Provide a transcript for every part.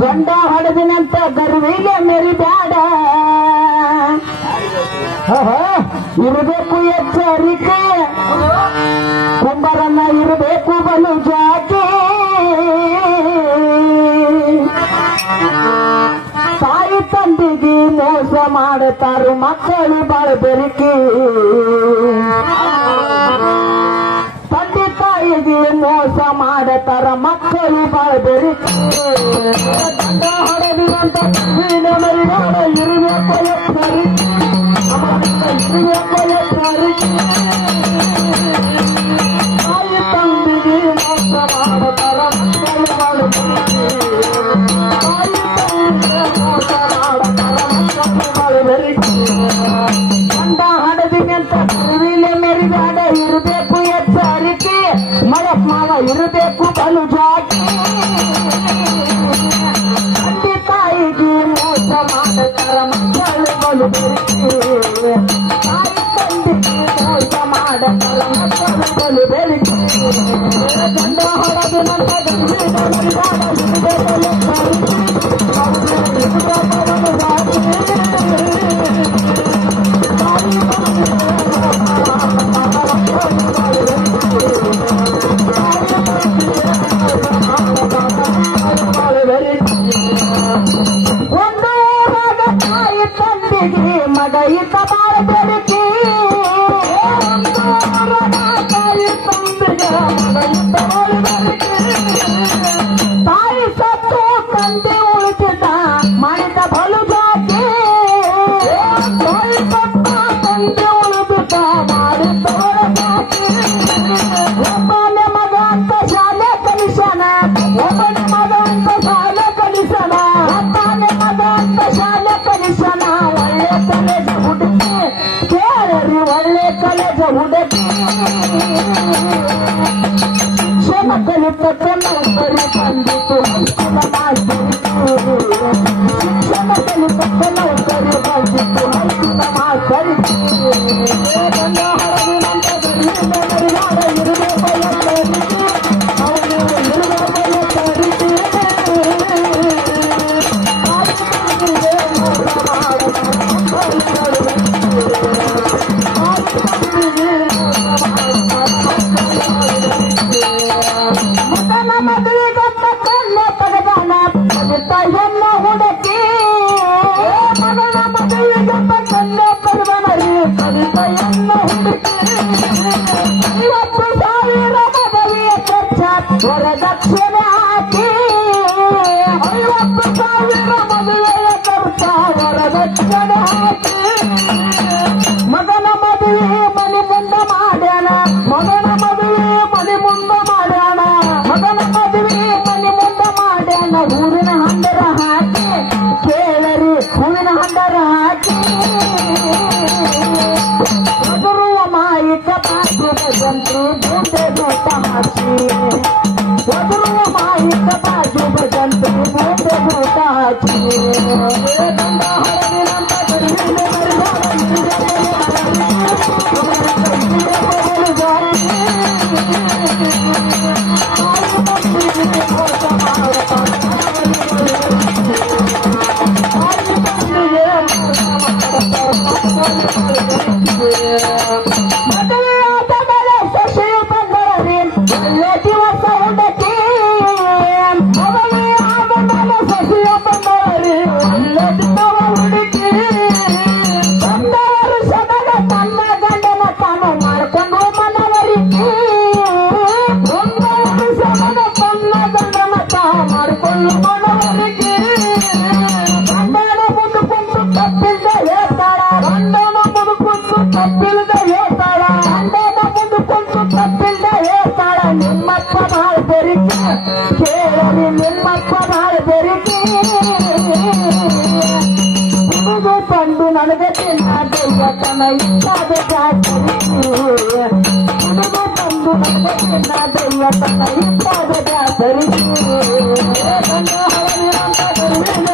ಗಂಡ ಹಡದಿನಂತ ಗರ್ವಿಗೆ ಮೇರಿ ಬ್ಯಾಡ ಇರಬೇಕು ಎಚ್ಚರಿಕೆ ಕುಂಬರನ್ನ ಇರಬೇಕು ಬಲು ಜಾತಿ ತಾಯಿ ತಂದೆಗೆ ಮೋಸ ಮಾಡುತ್ತಾರು ಮಕ್ಕಳು ಬಾಳ ಬೆರಿಕೆ ತಂದೆ ತಾಯಿಗೆ ಮೋಸ ಮಾಡತಾರ ಮಕ್ಕಳು ಬಾಳ ಬೆರಿಕೆ ಗಂಡ ಹಡದಿನಂತ ಮರಿಬೇಡ ಇರಬೇಕು ಎಚ್ಚರಿಕೆ ತಾಯಿ ತಂದೆಗೆ ಮೋಸ ಮಾಡತಾರ ಮಕ್ಕಳು ಬಾಳ ಗಂಡ ಹಡದಿನಂತ ಕರುವಿಲೆ ಮೆರಿದಾಡ ಇರಬೇಕು ಎಚ್ಚರಿಕೆ ಮಳಪ್ ಮಾವ ಇರಬೇಕು ಬಲು ಜಾತಿ ತಂದೆ ತಾಯಿಗೆ ಮೋಸ ಮಾಡತಾರ ಮಕ್ಕಳು ಬಲು ಬೆರಿಕೆ ತಾಯಿ ತಂದೆಗೆ ಮೋಸ ಮಾಡತಾರ ಮಕ್ಕಳು ಬಲು ಬೆರಿಕೆ ಗಂಡ ಹಡದಿನಂತ ಕರುವಿಲೆ ಮೆರಿದಾಡ ಇರಬೇಕು ಒಂದು ಊರಾಗ ತಾಯಿ ತಂದೆಗೆ ಮಗ ಇದ್ದ ಬಾಳ ಬೆರಿಕೆ ಒಂದು ಊರಾಗ ತಾಯಿ ತಂದೆಗೆ ಮಗ ಇದ್ದ ಬಾಳ ಬೆರಿಕೆ ತಾಯಿ ಸತ್ತು ತಂದೆ ಉಳಿಸಿದ ಮಾಡಿದ ಬಲು ಜಾತಿ ತಾಯಿ ಸತ್ತ ತಂದೆ ಉಳಿದ ಮಾಡಿದ ಬಲು ಜಾತಿ ಒಬ್ಬನೇ ಮಗ ಅಂತ ಶಾಲೆ ಕಲಿಸನ ಒಬ್ಬನೇ ಮಗ ಅಂತ ಶಾಲೆ ಕಲಿಸನ ಒಬ್ಬನೇ ಮಗ ಅಂತ ಶಾಲೆ ಕಲಿಸನ ಒಳ್ಳೆ ಕಲೆಜ ಹುಡುಕಿ ಕೇಳರಿ ಒಳ್ಳೆ ಕಲೆಜ ಹುಡುಕಿ ಶಿಕ್ಷಣ ಕಲಿತ ನೌಕರಿ ಬಂದಿತು ಹೈಸ್ಕೂಲ ಮಾಸ್ತರಿತು ಶಿಕ್ಷಣ ಕಲಿತ ನೌಕರಿ ಬಂದಿತು ಹೈಸ್ಕೂಲ ಮಾಸ್ತರಿತು ಗಂಡ ಹಡದಿನಂತ ಗರ್ವಿಲೆ ಮರಿದಾಡ ಇರಬೇಕು ಎಚ್ಚರಿಕೆ ಅವನು ಇರಬೇಕು ಎಚ್ಚರಿಕೆ ಮಗನ ಮದುವೆಗಂತ ಕಣ್ಣೆ ತೆಗೆದಾನ ಪವಿತ್ರ ಹೆಣ್ಣ ಹುಡುಕಿ ಮಗನ ಮದುವೆಗಂತ ಕಣ್ಣೆ ತೆಗೆದನರಿ ಪವಿತ್ರ ಹೆಣ್ಣ ಹುಡುಕಿ 50,000 ಮದುವೆಯ ಖರ್ಚ ವರದಕ್ಷಿಣೆ ಹಾಕಿ 50,000 ಮದುವೆಯ ಖರ್ಚ ವರದಕ್ಷಿಣೆ ಹಾಕಿ ಮಗನ ಮದುವೆ ಮನೆ ಮುಂದೆ ಮಾಡ್ಯಾನ ಮಗನ ಮದುವೆ ಮನೆ ಮುಂದೆ ಮಾಡ್ಯಾನ ಮಗನ ಮದುವೆ ಮನೆ ಮುಂದೆ ಮಾಡ್ಯಾನ ಹೂವಿನ ಹಂಡರ ಹಾಕಿ ಕೇಳರಿ ಹೂವಿನ ಹಂಡರ ಹಾಕಿ ಒದರುವ ಮಾಯಿಕ ಬಾಜು ಭಜಂತ್ರಿ ಮುಂದೆ ನೋಟ ಹಾಕಿ ಒದರುವ ಮಾಯಿಕ ಬಾಜು ಭಜಂತ್ರಿ ಮುಂದೆ ನೋಟ ಹಾಕಿ ಗಂಡ ಹಡದಿನಂತ ಗರ್ವಿಲೆ ಮರಿದಾಡ ಮದುವೆಯಾದ ಮೇಲೆ ಶಶಿ ಬಂದರಿ ಒಳ್ಳೆ ದಿವಸ ಹುಡುಕಿ ಮದುವೆಯಾದ ಮೇಲೆ ಶಶಿಯ ಬಂದರಿ ಒಳ್ಳೆ ದಿನವ ದೈವತನ ಇಟ್ಟಾದ ದಾಸರಿಗೆ ಗಂಡ ಹರವಿರಂತ ಗರುವಿನ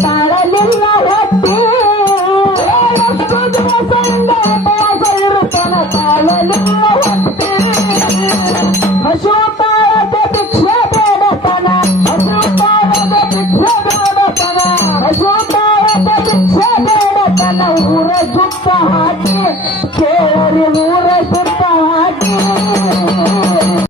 ತಾಳಲಿಲ್ಲ ಹೊತ್ತಿ ತಾಳಲಿಲ್ಲ ಹೊತ್ತಿ ಹಸುಪಾರದ ಭಿಕ್ಷೆ ಬೇಡತನ ಹಸುಪಾರದ ಭಿಕ್ಷೆ ಬೇಡತನ ಹಸುಪಾರದ ಭಿಕ್ಷೆ ಬೇಡತನ ಊರ ಸುತ್ತ ಹಾಕಿ ಕೇಳರಿವ